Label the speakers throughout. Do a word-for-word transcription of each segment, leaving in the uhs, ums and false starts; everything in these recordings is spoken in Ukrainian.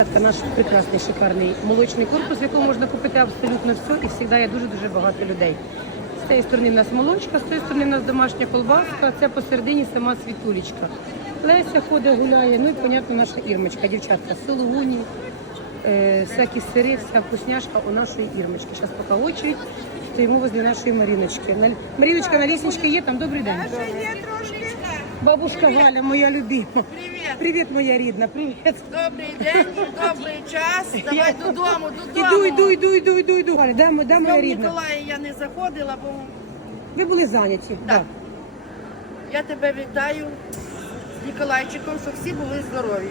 Speaker 1: Це наш прекрасний, шикарний молочний корпус, в якому можна купити абсолютно все, і завжди є дуже-дуже багато людей. З цієї сторони в нас молочка, з цієї сторони в нас домашня колбаска, а це посередині сама світулечка. Леся ходить, гуляє, ну і, понятно, наша Ірмочка, дівчатка, сулугуні, е, всякі сири, вся вкусняшка у нашої Ірмочки. Зараз поки очередь, стоїмо возле нашої Маріночки. На- Маріночка на лісничці є, там добрий день. Бабушка Галя, моя любима.
Speaker 2: Привіт.
Speaker 1: Привіт, моя рідна, привіт.
Speaker 2: Добрий день, добрий час. Давай додому, додому.
Speaker 1: Іду, йду, йду, йду, йду, йду. Галя, де, мо- де моя
Speaker 2: До
Speaker 1: рідна?
Speaker 2: Миколая я не заходила, бо
Speaker 1: Ви були зайняті.
Speaker 2: Так. я тебе вітаю з Ніколайчиком, щоб всі були здорові.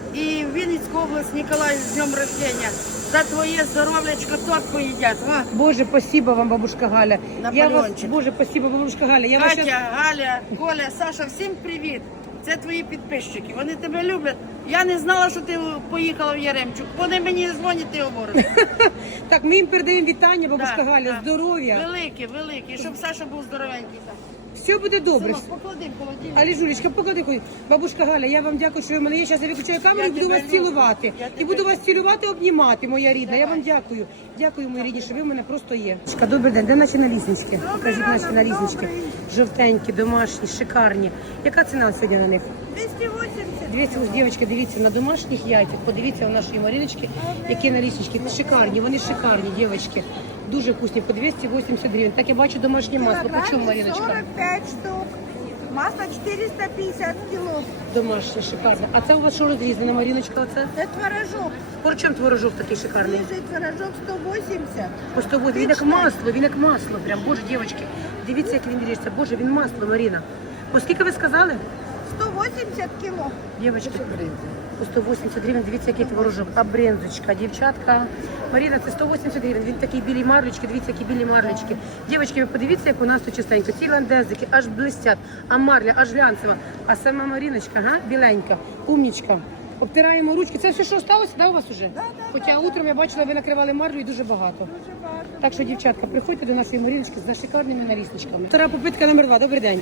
Speaker 2: І в Вінницьку область, Ніколай, з днем рождения. За твоє здоров'ячко торт поїдять. Ва.
Speaker 1: Боже, спасибо вам, бабушка Галя. Я вас,
Speaker 2: Наполеончик.
Speaker 1: Боже, спасибо, бабушка Галя. Я вас
Speaker 2: Катя,
Speaker 1: щас...
Speaker 2: Галя, Коля, Саша, всім привіт. Це твої підписчики. Вони тебе люблять. Я не знала, що ти поїхала в Яремчук. Вони мені дзвонять, ти говориш.
Speaker 1: Так, ми їм передаємо вітання, бабушка
Speaker 2: Да,
Speaker 1: Галя,
Speaker 2: да.
Speaker 1: здоров'я.
Speaker 2: Велике, велике. Щоб Саша був здоровенький. Так.
Speaker 1: Все буде добре.
Speaker 2: Синок, поклади в холодильник.
Speaker 1: Але, Жулечка, поклади. куди. Бабушка Галя, я вам дякую, що ви мене є. Зараз я виключаю камеру
Speaker 2: Я
Speaker 1: і буду
Speaker 2: тебе
Speaker 1: вас
Speaker 2: люблю.
Speaker 1: цілувати.
Speaker 2: Я
Speaker 1: І
Speaker 2: тебе
Speaker 1: буду вас
Speaker 2: люблю.
Speaker 1: цілувати, обнімати, моя рідна. Я
Speaker 2: Давай.
Speaker 1: вам дякую. Дякую, мої рідні, що ви в мене просто є. Добрий день, де наші наліснички? Покажіть наші наліснички. Жовтенькі, домашні, шикарні. Яка ціна сьогодні на них?
Speaker 2: двісті вісімдесят.
Speaker 1: Дивіться, ось, дівчатки, дивіться, на домашніх яйцях, подивіться у нашої Мариночки, які наліснички. Шикарні, вони шикарні, дівчатки. Дуже вкусні, по двісті вісімдесят гривень. Так я бачу домашнє масло. По чому, Мариночка?
Speaker 3: сорок пять штук. Масло четыреста пятьдесят кило.
Speaker 1: Домашнє, шикарне. А це у вас що розрізане, Мариночка, оце?
Speaker 3: Это творожок.
Speaker 1: По чому творожок такий шикарний?
Speaker 3: Рыжий творожок сто восемьдесят.
Speaker 1: По сто вісімдесят. Він як масло, він як масло. Прям, боже, дівчатки. Дивіться, як він ріжеться. Боже, він масло, Марина. По скільки ви сказали?
Speaker 3: сто восемьдесят кило.
Speaker 1: Дівчатки, по сто вісімдесят гривень, дивіться, який творожок. А брензочка, дівчатка. Маріна, це сто вісімдесят гривень, він такий білі марлечки, дивіться, які білі марлечки. Дівчатки, ви подивіться, як у нас тут чистенько. Ці ландезики аж блистять, а марля аж глянцева. А сама Маріночка, га, біленька, умнічка. Обтираємо ручки. Це все, що сталося, да, у вас уже?
Speaker 3: Да, да,
Speaker 1: Хоча утром я бачила, ви накривали марлю і дуже багато.
Speaker 3: Дуже багато.
Speaker 1: Так що, дівчатка, приходьте до нашої Маріночки за шикарними налісничками. Втора попитка номер два. Добрий день.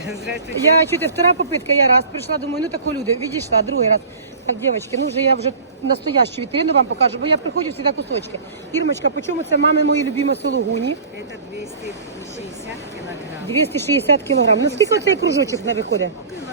Speaker 1: Я чути, втора попитка, я раз прийшла, думаю, ну тако люди, відійшла, другий раз. Так, дівчатки, ну вже я вже настоящу вітрину вам покажу, бо я приходжу всі кусочки. Ірмочка, по чому це мами мої любимі сулугуні?
Speaker 4: Это двести шестьдесят килограмм.
Speaker 1: двісті шістдесят кілограм. Ну скільки оцей кружочок не виходить?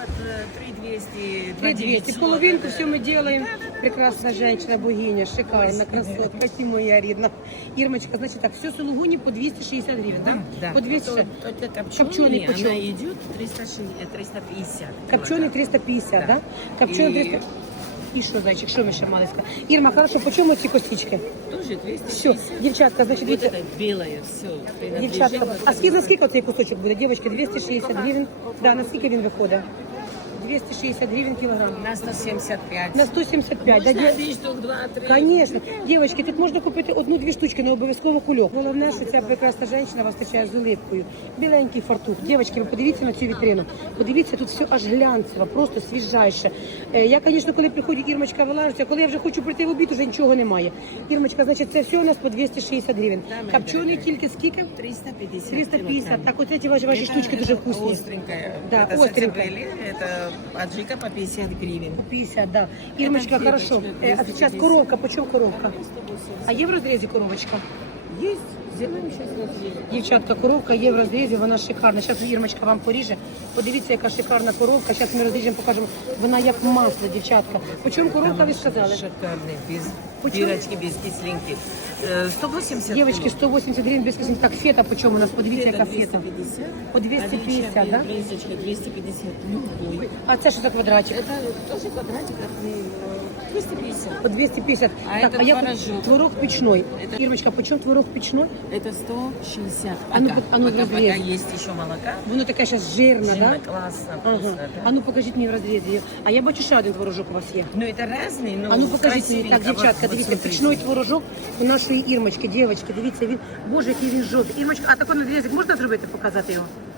Speaker 4: три двести.
Speaker 1: три двісті. Половинку все ми робимо. Прекрасна жінка, богиня, шикарна, красотка, ти моя рідна. Ірмочка, значить так, все сулугуні по двісті шістдесят гривень, так?
Speaker 4: Да.
Speaker 1: По двісті.
Speaker 4: Вот это
Speaker 1: Копченый
Speaker 4: копченый,
Speaker 1: почем?
Speaker 4: она идет триста пятьдесят.
Speaker 1: Копчений триста п'ятдесят, да? Копчений
Speaker 4: І-
Speaker 1: триста. І що, зайчик, що ми ще мали сказати? Ірма, хорошо, по чому ці косички?
Speaker 4: Тоже двести
Speaker 1: Все,
Speaker 4: пятьдесят.
Speaker 1: дівчатка, значить,
Speaker 4: Вот
Speaker 1: дивіться.
Speaker 4: это белое все.
Speaker 1: Дівчатка, а скільки, за скільки цей кусочок буде? Дівчатки, двісті шістдесят гривень. Да, на скільки він виходить? двісті шістдесят гривень кілограм.
Speaker 4: На сто семьдесят пять.
Speaker 1: На сто сімдесят п'ять. Да,
Speaker 4: Можно
Speaker 1: дев-
Speaker 4: один штук, два, три.
Speaker 1: Конечно. Дівчатки, тут можна купити одну-дві штучки, не обов'язково кульок. Головне, що ця прекрасна жінка вас зустрічає з улипкою. Біленький фартух. Дівчатки, ви подивіться на цю вітрину. Подивіться, тут все аж глянцево, просто свіжайше. Е, Я, звісно, коли приходжу, Ірмочка вилажується, коли я вже хочу прийти в обід, вже нічого немає. Ірмочка, значить, це все у нас по двісті шістдесят гривень.
Speaker 4: Да, моя
Speaker 1: Копчений
Speaker 4: дорогая.
Speaker 1: тільки скільки?
Speaker 4: триста пятьдесят.
Speaker 1: триста п'ятдесят.
Speaker 4: килограмм.
Speaker 1: Так, от ці ваші, ваші
Speaker 4: Это
Speaker 1: штучки дуже вкусні.
Speaker 4: Остренькая.
Speaker 1: Да,
Speaker 4: это
Speaker 1: остренькая.
Speaker 4: сацебели, это аджика по пятьдесят гривен.
Speaker 1: п'ятдесят, да. Ірмочка,
Speaker 4: Это
Speaker 1: хорошо.
Speaker 4: клеточка,
Speaker 1: Е, А
Speaker 4: двести
Speaker 1: зараз
Speaker 4: пятьдесят.
Speaker 1: коровка, по чому коровка? А є в розрізі коровочка?
Speaker 4: Есть. Сделаем сейчас разрез.
Speaker 1: Дівчатка, коровка є в розрізі, вона шикарна. Зараз Ірмочка вам поріже. Подивіться, яка шикарна коровка. Зараз ми розріжемо, покажемо. Вона як масло, дівчатка. По чому коровка, ви сказали?
Speaker 4: Шикарный, без
Speaker 1: Почему?
Speaker 4: дырочки, без кислинки. Э, сто восемьдесят.
Speaker 1: Дівчатки, сто вісімдесят гривень без кисень. Так, фета по чому у нас? По дивіться, яка фета.
Speaker 4: двести пятьдесят.
Speaker 1: По двести пятьдесят, да?
Speaker 4: Брынзочка двести пятьдесят. Любой.
Speaker 1: А це що за квадратик?
Speaker 4: Это тоже квадратик от э, двести пятьдесят.
Speaker 1: По двести п'ятдесят.
Speaker 4: А
Speaker 1: так,
Speaker 4: это
Speaker 1: а я
Speaker 4: творожок.
Speaker 1: творог пічной.
Speaker 4: Это-
Speaker 1: Ірмочка, по чому творог пічной?
Speaker 4: Это сто шестьдесят.
Speaker 1: А ну,
Speaker 4: Пока,
Speaker 1: а ну,
Speaker 4: пока,
Speaker 1: разрез.
Speaker 4: пока есть еще молока.
Speaker 1: Воно таке зараз жирне,
Speaker 4: Жирно,
Speaker 1: да?
Speaker 4: классно,
Speaker 1: Ага.
Speaker 4: вкусно, да.
Speaker 1: А ну покажіть мені в розрізі. А я бачу, ще один творожок у вас є.
Speaker 4: Ну это разный, но
Speaker 1: А ну покажіть мені,
Speaker 4: красивенько.
Speaker 1: так, дівчатка,
Speaker 4: Вот- вот
Speaker 1: дивіться,
Speaker 4: смотрите.
Speaker 1: пічний творожок у нашої Ірмочки, дівчатки, дивіться, він, боже, який він жовтий. Ірмочка, а такий надрізик можна зробити, показати його?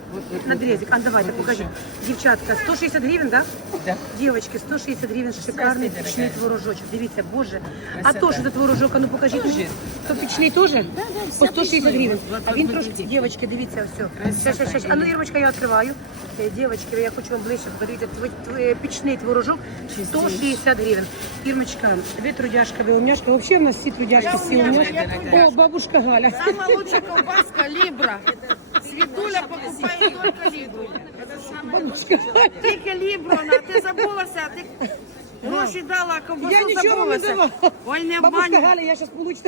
Speaker 1: Надрезик. А давайте, покажи. Дівчатка, сто шістдесят гривень, да?
Speaker 4: Да.
Speaker 1: Дівчатки, сто шістдесят гривень, шикарний
Speaker 4: Спасибо,
Speaker 1: пічний
Speaker 4: дорогая.
Speaker 1: творожочок. Дивіться, боже. А
Speaker 4: Красота.
Speaker 1: то, що це творожок, а ну покажіть
Speaker 4: Тоже.
Speaker 1: мені. То пічний теж?
Speaker 4: да,
Speaker 1: По
Speaker 4: вся
Speaker 1: сто шістдесят
Speaker 4: пічний.
Speaker 1: гривень.
Speaker 4: Вот
Speaker 1: А він
Speaker 4: возьмите.
Speaker 1: трошки, дівчатки, дивіться, все.
Speaker 4: Красота.
Speaker 1: Ще, ще, ще. А ну, Ірмочка, я відкриваю. Е, Дівчатки, я хочу вам ближче подивіться. Тв- тв- Пічний творожок сто шістдесят гривень. Ірмочка, ви трудяшка, ви умняшка. Взагалі в нас всі трудяшки,
Speaker 2: Я
Speaker 1: всі
Speaker 2: умняшка,
Speaker 1: умняшки.
Speaker 2: я трудяшка.
Speaker 1: О, бабушка Галя.
Speaker 2: Самая лучшая колбаска Либра. Светуля покупает только Либру.
Speaker 1: Бабушка Галя.
Speaker 2: Тільки Либру, она, ти забулася, ти гроші дала, а ковбасу
Speaker 1: Я нічого вам не
Speaker 2: забулася.
Speaker 1: давала.
Speaker 2: Ой, не
Speaker 1: Бабушка
Speaker 2: обманюй.
Speaker 1: Галя, я зараз получу.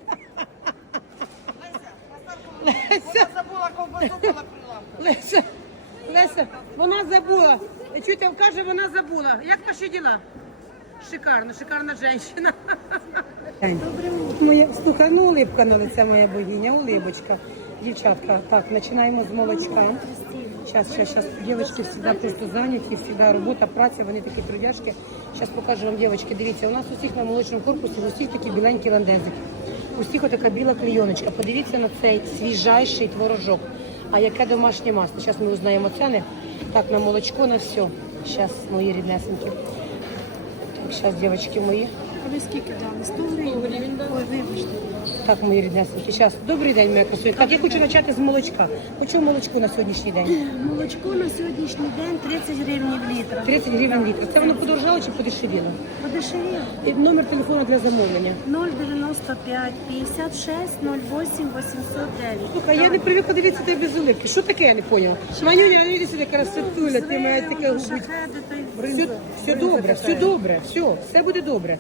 Speaker 2: Вона забула ковбасу була прилавка.
Speaker 1: Леся, Леся, вона забула. Чуєте, каже, вона забула. Як ваші діла? Шикарно, шикарна жінка. Добре моя, слухай, ну улыбка на лице моя богиня, улыбочка. Дівчатка, так, починаємо з молочка. Сейчас, сейчас, сейчас. Девочки всегда просто заняті, всегда робота, праця, вони такі трудяшки. Зараз покажу вам, дівчатки, дивіться, у нас у всіх на молочному корпусі, у всіх такі біленькі ландезики. У всіх отака біла клейоночка. Подивіться на цей свіжайший творожок. А яке домашнє масло? Зараз ми узнаємо ціни. Так, на молочко, на все. Зараз, мої ріднесенькі. Так, зараз, дівчатки мої.
Speaker 4: А ви скільки дали? сто гривень? Ой, вибачте.
Speaker 1: Так, мої ріднесенькі. Зараз, добрий день, моя красуня. Так, я хочу почати з молочка. Почому молочко на сьогоднішній день?
Speaker 3: Молочко на сьогоднішній день тридцять гривень в літр.
Speaker 1: тридцять гривень літр. Це воно подорожало чи подешевіло?
Speaker 3: Подешевіло.
Speaker 1: І номер телефону для замовлення.
Speaker 3: ноль дев'яносто п'ять п'ятдесят шість ноль вісім вісімсот дев'ять.
Speaker 1: Слухай, я не привикла дивитися тебе без улыбки. Що таке, я не поняла? Манюня, ну іди сюди, красотуля, ти моя така губить.
Speaker 3: Шахеди, то й
Speaker 1: Все, все добре, все добре, все, все буде добре.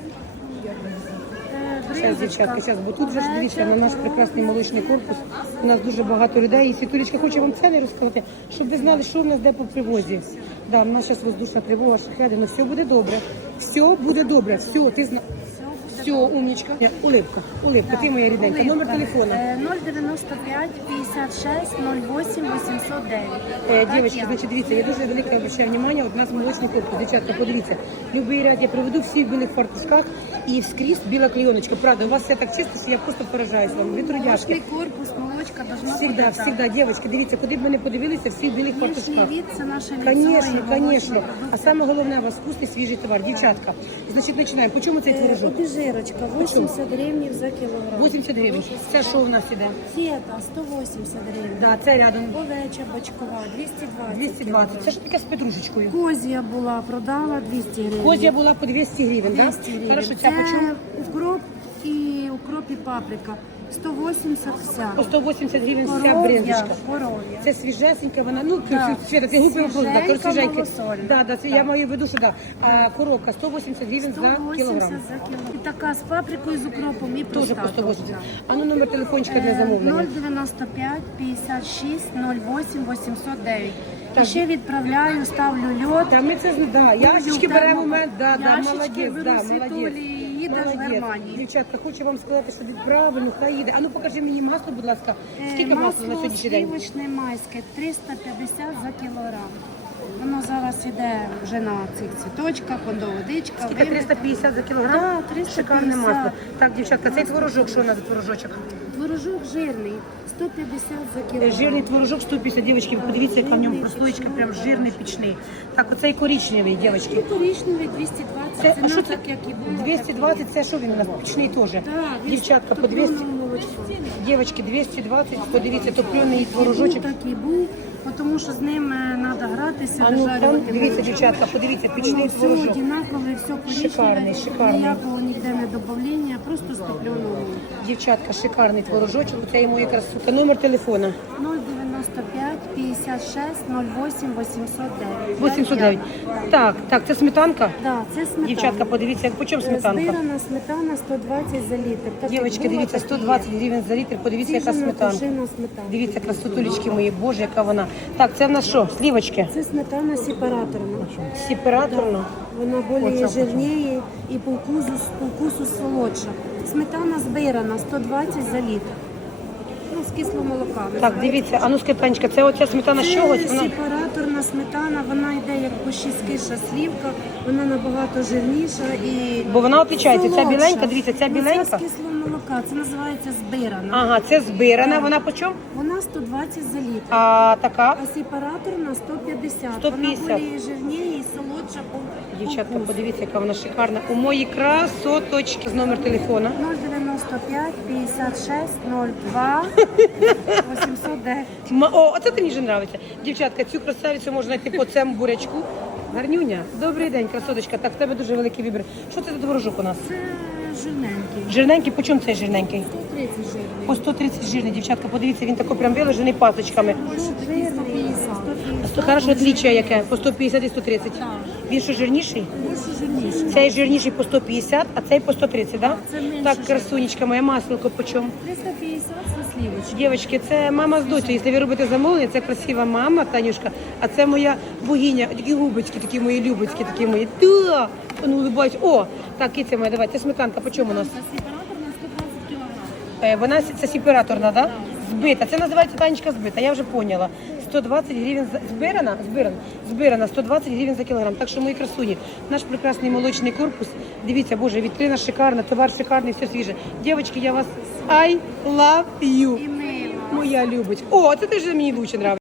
Speaker 1: Зараз, дівчатка, зараз, бо тут вже ж дивіться на наш прекрасний молочний корпус. У нас дуже багато людей. І Світулечка хоче вам ціни розказати, щоб ви знали, що в нас де по привозі. Да, у нас зараз воздушна тривога, шахеди, ну все буде добре. Все буде добре, все, ти зна... Все, умничка. Улыбка, улыбка, ти моя рідненька. Номер телефону.
Speaker 3: ноль дев'яносто п'ять п'ятдесят шість ноль вісім вісімсот дев'ять.
Speaker 1: Е, Дівчатки, значить, дивіться, я дуже велике обращаю внимание, от у нас молочний корпус. Дівчатка, подивіться, любий ряд я приведу, всі в білих фартушках і вскрізь біла клейоночка. Правда, у вас все так чисто, що я просто поражаюсь вам. Ви трудяшки.
Speaker 3: Молочний корпус, молочка должна
Speaker 1: Всегда,
Speaker 3: бути так.
Speaker 1: всегда, дівчатки, дивіться, куди б ви не подивилися, всі в білих
Speaker 3: Внешній
Speaker 1: фартушках.
Speaker 3: вид – це наше лицо
Speaker 1: Конечно,
Speaker 3: і молочний
Speaker 1: конечно.
Speaker 3: продукт.
Speaker 1: А саме головне, у вас вкусний, свіжий товар. Дівчатка, значить, починаємо. По чому цей творожок?
Speaker 3: Обезжирочка вісімдесят гривень за кілограм.
Speaker 1: вісімдесят гривень. Це що у нас іде?
Speaker 3: Фета сто вісімдесят гривень.
Speaker 1: Да, це рядом.
Speaker 3: Овеча бочкова двісті двадцять.
Speaker 1: двісті двадцять. Це ж таке з петрушечкою.
Speaker 3: Козія була, продала двісті гривень.
Speaker 1: Козя була по двісті гривень, так?
Speaker 3: двісті гривень.
Speaker 1: Хорошо, ця
Speaker 3: Це
Speaker 1: по чому?
Speaker 3: укроп і укроп і паприка. сто вісімдесят вся.
Speaker 1: По сто вісімдесят гривень вся
Speaker 3: Коров'я,
Speaker 1: брендочка.
Speaker 3: коров'я.
Speaker 1: Це свіжесенька, вона, ну,
Speaker 3: Да.
Speaker 1: Света, це глупий вопрос, да,
Speaker 3: Свіженька,
Speaker 1: то свіженька.
Speaker 3: малосольна.
Speaker 1: Да, да, це я маю в виду, що да. А коробка сто вісімдесят гривень
Speaker 3: сто
Speaker 1: за
Speaker 3: вісімдесят
Speaker 1: кілограм.
Speaker 3: за кілограм. І така з паприкою, з укропом і
Speaker 1: Тоже
Speaker 3: проста.
Speaker 1: по сто вісімдесят.
Speaker 3: Да.
Speaker 1: А ну номер телефончика для
Speaker 3: Е,
Speaker 1: замовлення.
Speaker 3: ноль дев'яносто п'ять п'ятдесят шість ноль вісім вісімсот дев'ять.
Speaker 1: Так.
Speaker 3: І ще відправляю, ставлю льод.
Speaker 1: Та ми це знаємо, да, ящички
Speaker 3: Кузю,
Speaker 1: беремо,
Speaker 3: термо-
Speaker 1: ми, да, да,
Speaker 3: ящички
Speaker 1: молодець,
Speaker 3: беру,
Speaker 1: да,
Speaker 3: Світулі,
Speaker 1: молодець.
Speaker 3: і їдеш в
Speaker 1: Молодець.
Speaker 3: Германію.
Speaker 1: Дівчатка, хочу вам сказати, що відправлено, хай їде. А ну покажи мені масло, будь ласка.
Speaker 3: Е,
Speaker 1: Скільки масла на
Speaker 3: Масло
Speaker 1: сьогоднішній день?
Speaker 3: сливочне майське триста п'ятдесят за кілограм. Воно зараз іде вже на цих цвіточках, воно водичка.
Speaker 1: Скільки? триста п'ятдесят за кілограм?
Speaker 3: Да, триста
Speaker 1: Шикарне
Speaker 3: п'ятдесят.
Speaker 1: масло. Так, дівчатка, цей творожок, що у нас за творожочок?
Speaker 3: Творожок жирний, сто п'ятдесят за кілограм.
Speaker 1: Жирний творожок сто п'ятдесят, дівчатки, ви подивіться, яка в ньому прослоєчка, прям жирний, пічний. Так, оцей коричневий, дівчатки.
Speaker 3: Коричневий двісті двадцять,
Speaker 1: Це,
Speaker 3: ціна
Speaker 1: а що
Speaker 3: так,
Speaker 1: це?
Speaker 3: як і було.
Speaker 1: двісті двадцять, це що він у нас? Пічний теж.
Speaker 3: Так,
Speaker 1: Дівчатка, по двісті. Дівчатки, двісті двадцять, подивіться, топлений творожочок.
Speaker 3: Так і був, тому що з ним треба гратися,
Speaker 1: А ну, там,
Speaker 3: дожарювати.
Speaker 1: дивіться, дівчатка, подивіться, пічний
Speaker 3: Воно все
Speaker 1: творожок.
Speaker 3: однакове, все коричневе,
Speaker 1: Шикарний, шикарний.
Speaker 3: ніякого ніде не додавлення, просто стопленого.
Speaker 1: Дівчатка, шикарний творожочок, оце йому якраз сука. Номер телефона.
Speaker 3: ноль дев'яносто п'ять п'ятдесят шість ноль вісім вісімсот дев'ять.
Speaker 1: вісімсот дев'ять. Так, так, це сметанка?
Speaker 3: Так, це сметана.
Speaker 1: Дівчатка, подивіться, як по чому сметанка?
Speaker 3: Збирана сметана сто двадцять за літр. Так,
Speaker 1: Дівчатки,
Speaker 3: як була,
Speaker 1: дивіться,
Speaker 3: так і
Speaker 1: сто
Speaker 3: є.
Speaker 1: двадцять гривень за літр, подивіться, яка
Speaker 3: Сіжена,
Speaker 1: сметанка.
Speaker 3: тушена сметана.
Speaker 1: Дивіться, красотулечки мої, боже, яка вона. Так, це в нас що, слівочки?
Speaker 3: Це сметана сепараторна.
Speaker 1: Сепараторно.
Speaker 3: Вона
Speaker 1: Оце
Speaker 3: більш
Speaker 1: хочу.
Speaker 3: жирніє і по вкусу, по вкусу солодша. Сметана збирана сто двадцять за літр. Ну, з кислого молока.
Speaker 1: Так, дивіться, а ну скажіть, Танечка, це оця сметана з чогось?
Speaker 3: Це
Speaker 1: Вона...
Speaker 3: сепараторна сметана, вона йде як пощіскиша слівка, вона набагато жирніша і
Speaker 1: Бо вона отличається. Ця
Speaker 3: солодша.
Speaker 1: біленька, дивіться, ця
Speaker 3: Ну,
Speaker 1: біленька.
Speaker 3: Це з кислого молока, це називається збирана.
Speaker 1: Ага, це збирана,
Speaker 3: Так.
Speaker 1: вона по чому?
Speaker 3: Вона сто двадцять за літр.
Speaker 1: А така?
Speaker 3: А сепараторна сто п'ятдесят.
Speaker 1: сто п'ятдесят.
Speaker 3: Вона більш жирніше і солодша по
Speaker 1: Дівчатка,
Speaker 3: по вкусу.
Speaker 1: подивіться, яка вона шикарна. У моїй красоточки. Номер телефона.
Speaker 3: нуль дев'яносто п'ять п'ятдесят шість нуль два вісімсот дев'ять.
Speaker 1: Ма- О, оце ти мені вже нравиться. Дівчатка, цю красавицю можна знайти по цьому бурячку. Гарнюня, добрий день, красоточка. Так, в тебе дуже великий вибір. Що це за творожок у нас?
Speaker 3: Це жирненький.
Speaker 1: Жирненький, по чому цей жирненький?
Speaker 3: сто тридцять жирний.
Speaker 1: По сто тридцять жирний, дівчатка, подивіться, він такий прям виложений пасочками.
Speaker 3: Жирний сто п'ятдесят.
Speaker 1: Сто, хорошо, отличие яке? По сто п'ятдесят і сто тридцять.
Speaker 3: Так.
Speaker 1: Він що, жирніший?
Speaker 3: Більше жирніше.
Speaker 1: Цей жирніший по сто п'ятдесят, а цей по сто тридцять, да?
Speaker 3: це менше
Speaker 1: Так,
Speaker 3: жирний.
Speaker 1: красунечка моя, масло по чому?
Speaker 3: триста п'ятдесят за слівочки.
Speaker 1: Дівчатки, це мама з дочою. Якщо ви робите замовлення, це красива мама, Танюшка, а це моя богиня. Такі губочки, такі мої любочки, такі мої. Да! Ну, улыбаюсь. О, так, киця моя, давай, це сметанка, по чому у нас?
Speaker 3: Це сепараторна сто двадцять кілограм.
Speaker 1: Е, Вона це сепараторна, да? Збита. Це називається Танечка збита, я вже поняла. сто двадцять гривень за... Збирана? Збирана. Збирана, сто двадцять гривень за кілограм. Так що, мої красуні, наш прекрасний молочний корпус. Дивіться, Боже, вітрина шикарна, товар шикарний, все свіже. Дівчатки, я вас I love you.
Speaker 3: І ми
Speaker 1: Моя любить. О, це теж мені дуже подобається.